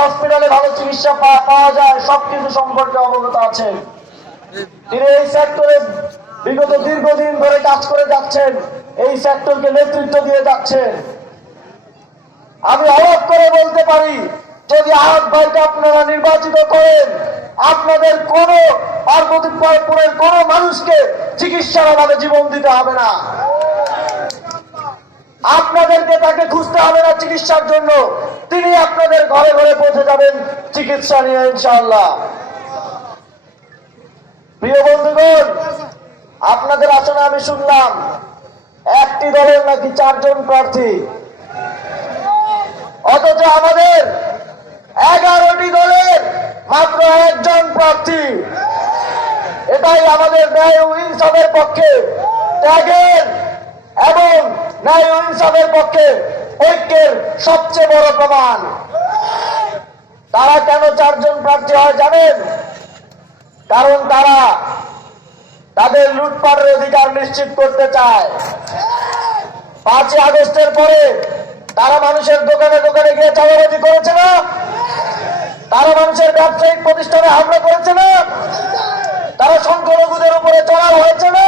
হসপিটালে ভালো চিকিৎসা পাওয়া যায় সবকিছু সম্পর্কে অবগত আছেন। তিনি এই সেক্টরে বিগত দীর্ঘদিন ধরে কাজ করে যাচ্ছেন, এই সেক্টরকে নেতৃত্ব দিয়ে যাচ্ছেন। আমি অবাক করে বলতে পারি, যদি আহাদ ভাইকে আপনারা নির্বাচিত করেন, আপনাদের কোন পার্বতীপুরের কোন মানুষকে চিকিৎসার অভাবে জীবন দিতে হবে না, আপনাদেরকে তাকে খুঁজতে হবে না চিকিৎসার জন্য, তিনি আপনাদের ঘরে ঘরে পৌঁছে যাবেন চিকিৎসা নিয়ে ইনশাআল্লাহ। প্রিয় বন্ধুগণ, আপনাদের আসনে আমি শুনলাম একটি দলের নাকি 4 জন প্রার্থী, অথচ আমাদের 11টি দলের মাত্র 1 জন প্রার্থী। এটাই আমাদের ন্যায় ও ইনসাফের পক্ষে ত্যাগের এবং ন্যায় ও ইনসাফের পক্ষে ঐক্যের সবচেয়ে বড় প্রমাণ। তারা কেন 4 জন প্রার্থী হয় জানেন? কারণ তারা তাদের লুটপাটের অধিকার নিশ্চিত করতে চায়। 5ই আগস্টের পরে তারা মানুষের দোকানে দোকানে গিয়ে চাঁদাবাজি করেছে না? তারা মানুষের ব্যবসায়িক প্রতিষ্ঠানে হামলা করেছে না? তারা সংখ্যালঘুদের উপরে চড়াও হয়েছে না?